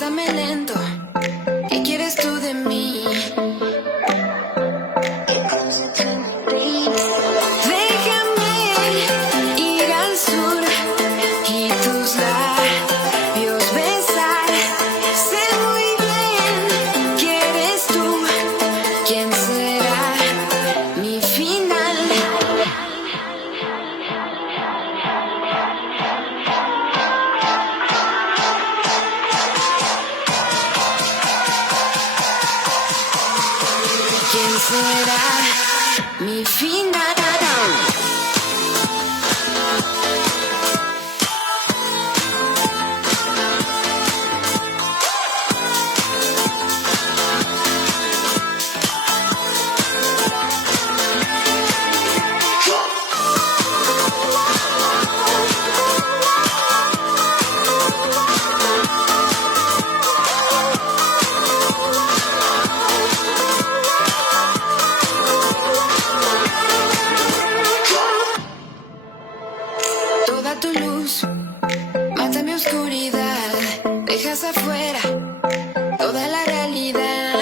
Bésame lento, ¿qué quieres tú de mí? Déjame ir al sur y tus labios besar. Sé muy bien que eres tú quien será mi final. ¿Quién será mi final? Toda tu luz mata mi oscuridad, dejas afuera toda la realidad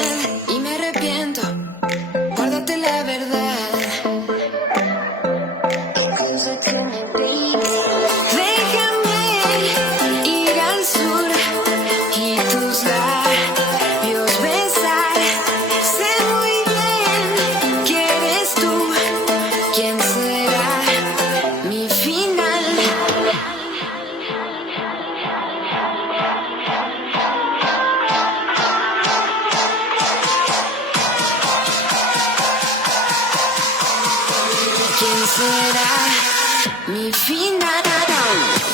y me arrepiento, guárdate la verdad. Déjame ir al sur y tus labios besar. Sé muy bien que eres tú quien será mi final. ¿Quién será mi final?